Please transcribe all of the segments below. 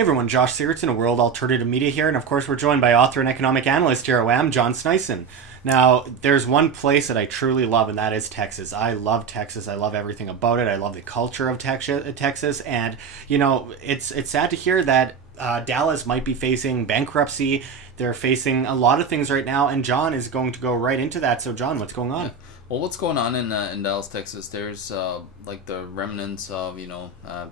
Hey everyone, Josh Sigurdson of World Alternative Media here, and of course we're joined by author and economic analyst here at WAM, John Sneisen. Now, there's one place that I truly love, and that is Texas. I love Texas. I love everything about it. I love the culture of Texas, and it's sad to hear that Dallas might be facing bankruptcy. They're facing a lot of things right now, and John is going to go right into that. So, John, what's going on? Well, what's going on in Dallas, Texas? There's like the remnants of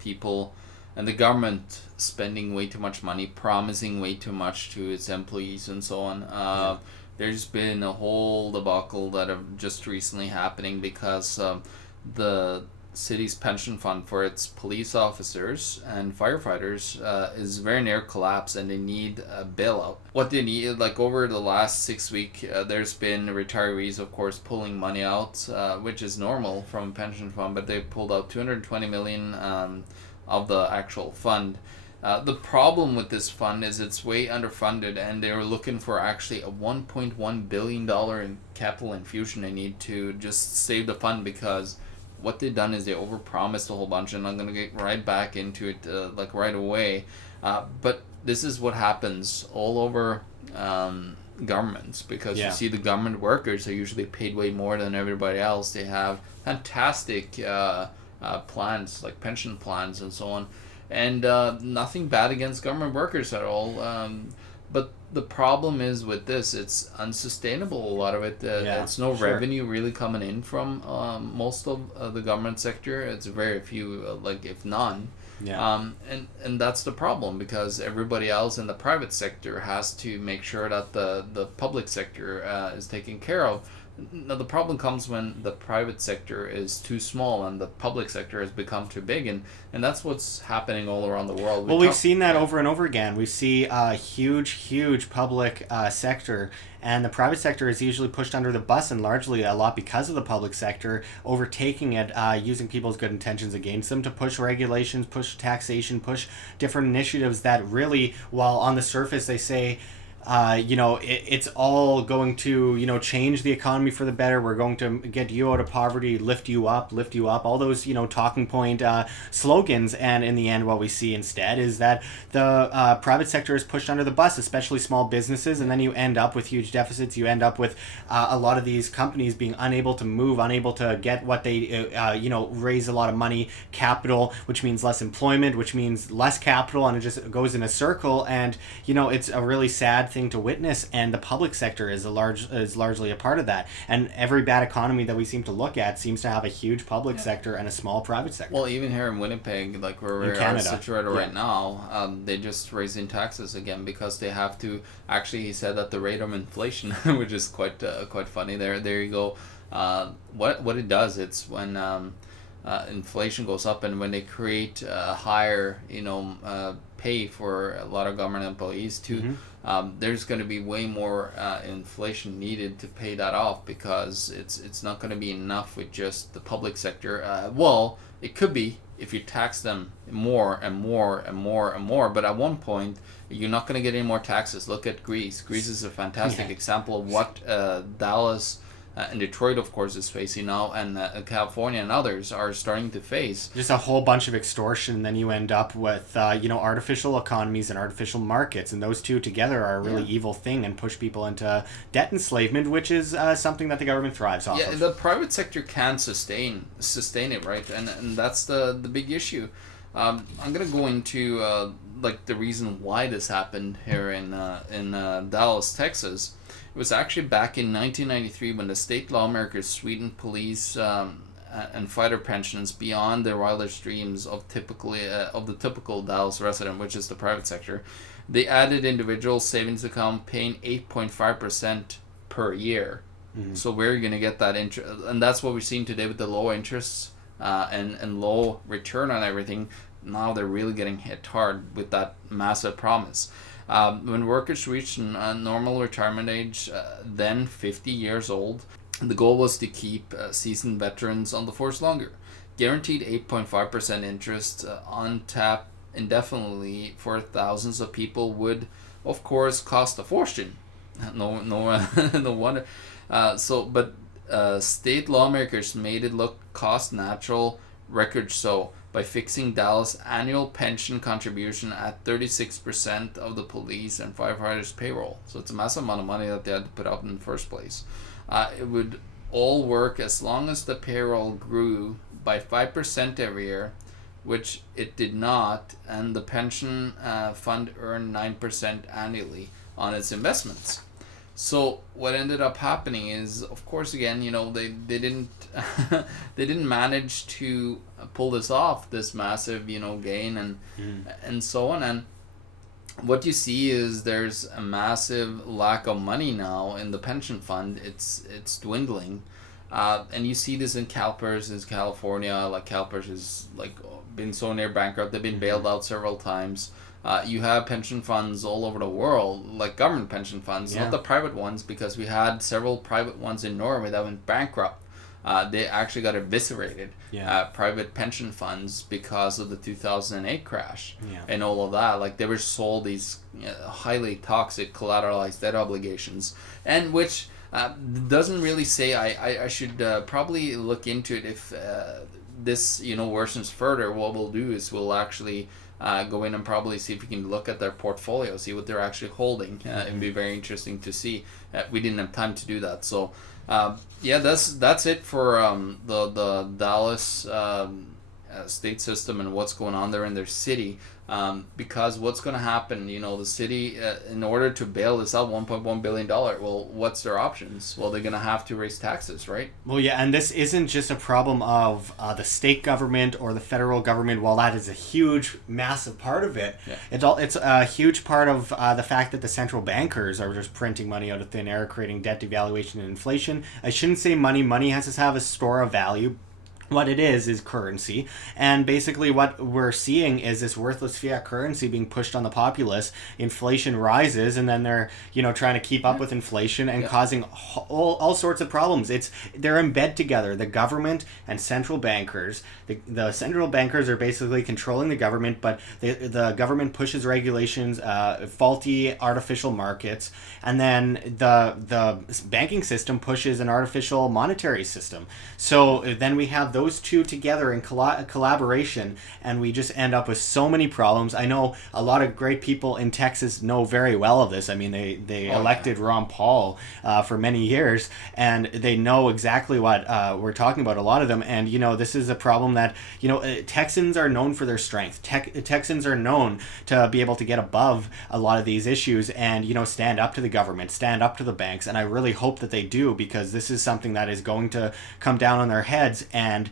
people and the government spending way too much money, promising way too much to its employees, and so on. There's been a whole debacle that have just recently happening because the city's pension fund for its police officers and firefighters is very near collapse, and they need a bailout. What they need, like over the last 6 weeks, there's been retirees, of course, pulling money out, which is normal from a pension fund, but they pulled out 220 million of the actual fund. The problem with this fund is it's way underfunded, and they were looking for actually a $1.1 billion in capital infusion they need to just save the fund, because what they've done is they overpromised a whole bunch, and I'm going to get right back into it like right away. But this is what happens all over governments, because you see the government workers are usually paid way more than everybody else. They have fantastic plans, like pension plans and so on. And nothing bad against government workers at all. But the problem is with this, it's unsustainable, a lot of it. It's no revenue really coming in from most of the government sector. It's very few, like if none. And that's the problem, because everybody else in the private sector has to make sure that the public sector is taken care of. Now, the problem comes when the private sector is too small and the public sector has become too big, and that's what's happening all around the world. We've seen that over and over again. We see a huge public sector, and the private sector is usually pushed under the bus, and largely a lot because of the public sector overtaking it, using people's good intentions against them to push regulations, push taxation, push different initiatives that really, while on the surface they say, it's all going to, change the economy for the better. We're going to get you out of poverty, lift you up, all those, talking point slogans. And in the end, what we see instead is that the private sector is pushed under the bus, especially small businesses. And then you end up with huge deficits. You end up with a lot of these companies being unable to move, unable to get what they, raise a lot of money, capital, which means less employment, which means less capital. And it just goes in a circle. And, it's a really sad thing to witness, and the public sector is largely a part of that. And every bad economy that we seem to look at seems to have a huge public sector and a small private sector. Well, even here in Winnipeg, like where we are situated right now, they just raising taxes again because they have to. Actually, he said that the rate of inflation, which is quite funny. There you go. What it does, it's when inflation goes up, and when they create higher pay for a lot of government employees too, there's going to be way more inflation needed to pay that off, because it's not going to be enough with just the public sector. Well, it could be if you tax them more and more and more and more, but at one point you're not going to get any more taxes. Look at Greece. Greece is a fantastic example of what Dallas and Detroit, of course, is facing now, and California and others are starting to face. Just a whole bunch of extortion, and then you end up with, artificial economies and artificial markets, and those two together are a really evil thing and push people into debt enslavement, which is something that the government thrives off of. Yeah, the private sector can sustain it, right? And that's the big issue. I'm going to go into the reason why this happened here in Dallas, Texas. It was actually back in 1993 when the state lawmakers sweetened police and fighter pensions beyond their wildest dreams of the typical Dallas resident, which is the private sector. They added individual savings account paying 8.5% per year. Mm-hmm. So where are you going to get that interest? And that's what we're seeing today with the low interests and low return on everything. Now they're really getting hit hard with that massive promise. When workers reached normal retirement age, then 50 years old, the goal was to keep seasoned veterans on the force longer. Guaranteed 8.5% interest on tap indefinitely for thousands of people would, of course, cost a fortune. No wonder. But state lawmakers made it look cost natural. Records show by fixing Dallas' annual pension contribution at 36% of the police and firefighters' payroll. So it's a massive amount of money that they had to put out in the first place. It would all work as long as the payroll grew by 5% every year, which it did not, and the pension fund earned 9% annually on its investments. So what ended up happening is, of course, again, they didn't they didn't manage to pull this off, this massive gain and so on. And what you see is there's a massive lack of money now in the pension fund. It's dwindling, and you see this in CalPERS in California. Like CalPERS is like been so near bankrupt. They've been bailed out several times. You have pension funds all over the world, like government pension funds, not the private ones, because we had several private ones in Norway that went bankrupt. They actually got eviscerated, private pension funds, because of the 2008 crash and all of that. Like, they were sold these highly toxic collateralized debt obligations, and which doesn't really say, I should probably look into it if this worsens further. What we'll do is we'll actually go in and probably see if we can look at their portfolio, see what they're actually holding. It'd be very interesting to see. We didn't have time to do that. So, that's it for the Dallas state system and what's going on there in their city. Because what's going to happen, the city, in order to bail this out, $1.1 billion, well, what's their options? Well, they're going to have to raise taxes, right? Well, yeah, and this isn't just a problem of the state government or the federal government. While that is a huge, massive part of it, it's a huge part of the fact that the central bankers are just printing money out of thin air, creating debt devaluation and inflation. I shouldn't say money. Money has to have a store of value. What it is currency, and basically what we're seeing is this worthless fiat currency being pushed on the populace. Inflation rises, and then they're trying to keep up with inflation and causing all sorts of problems. They're in bed together, the government and central bankers. The central bankers are basically controlling the government, but the government pushes regulations, faulty artificial markets, and then the banking system pushes an artificial monetary system. So then we have those two together in collaboration, and we just end up with so many problems. I know a lot of great people in Texas know very well of this. I mean, they elected Ron Paul for many years, and they know exactly what we're talking about, a lot of them. And this is a problem that Texans are known for their strength. Texans are known to be able to get above a lot of these issues and stand up to the government, stand up to the banks, and I really hope that they do, because this is something that is going to come down on their heads. And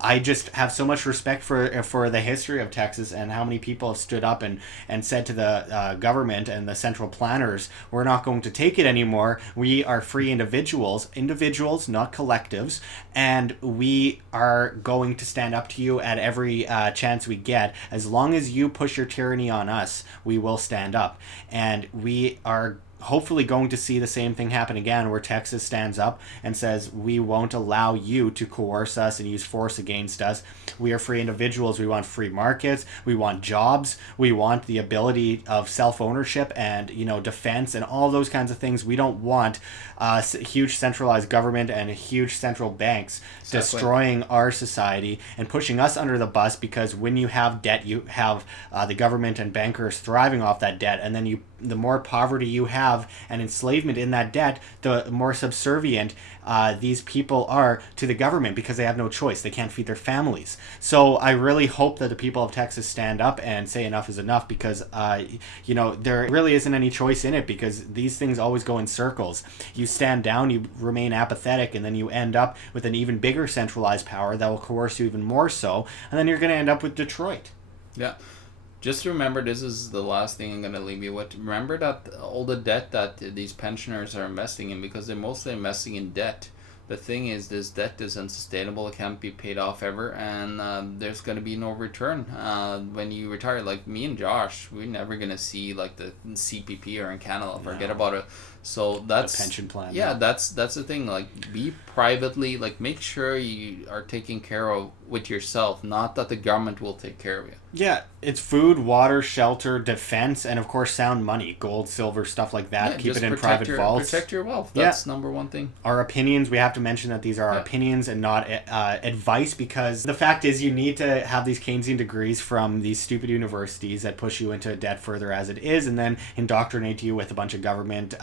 I just have so much respect for the history of Texas and how many people have stood up and said to the government and the central planners, we're not going to take it anymore. We are free individuals, not collectives, and we are going to stand up to you at every chance we get. As long as you push your tyranny on us, we will stand up. And we are hopefully going to see the same thing happen again, where Texas stands up and says, we won't allow you to coerce us and use force against us. We are free individuals. We want free markets. We want jobs. We want the ability of self-ownership and defense and all those kinds of things. We don't want huge centralized government and huge central banks destroying our society and pushing us under the bus, because when you have debt, you have the government and bankers thriving off that debt, and then the more poverty you have and enslavement in that debt, the more subservient these people are to the government, because they have no choice. They can't feed their families. So I really hope that the people of Texas stand up and say enough is enough, because there really isn't any choice in it, because these things always go in circles. You stand down, you remain apathetic, and then you end up with an even bigger centralized power that will coerce you even more so, and then you're going to end up with Detroit. Yeah. Just remember, this is the last thing I'm going to leave you with. Remember that all the debt that these pensioners are investing in, because they're mostly investing in debt. The thing is, this debt is unsustainable. It can't be paid off ever, and there's going to be no return when you retire. Like me and Josh, we're never going to see like the CPP or in Canada. Forget about it. So that's the pension plan. Yeah, that's the thing. Like, be privately, like, make sure you are taken care of with yourself, not that the government will take care of you. Yeah, it's food, water, shelter, defense, and of course sound money, gold, silver, stuff like that. Yeah, Keep it in private vaults. Protect your wealth. That's number one thing. Our opinions, we have to mention that these are our Yeah. opinions and not advice, because the fact is you need to have these Keynesian degrees from these stupid universities that push you into debt further as it is, and then indoctrinate you with a bunch of government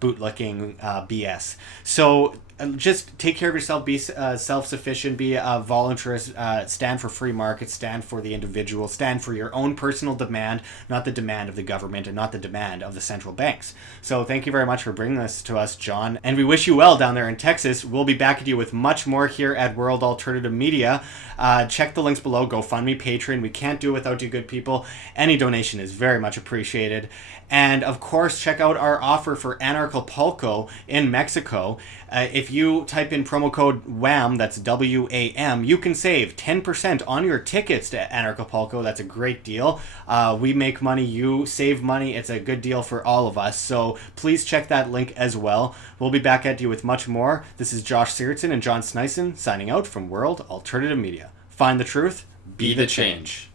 bootlicking BS. So just take care of yourself, be self-sufficient, be a voluntarist, stand for free markets, stand for the individual, stand for your own personal demand, not the demand of the government and not the demand of the central banks. So thank you very much for bringing this to us, John, and we wish you well down there in Texas. We'll be back at you with much more here at World Alternative Media. Check the links below, GoFundMe, Patreon. We can't do it without you good people. Any donation is very much appreciated. And of course, check out our offer for Anarchapulco in Mexico. If you type in promo code WAM, that's WAM, you can save 10% on your tickets to Anarchapulco. That's a great deal. We make money, you save money. It's a good deal for all of us. So please check that link as well. We'll be back at you with much more. This is Josh Sigurdson and John Sneisen signing out from World Alternative Media. Find the truth, be the change.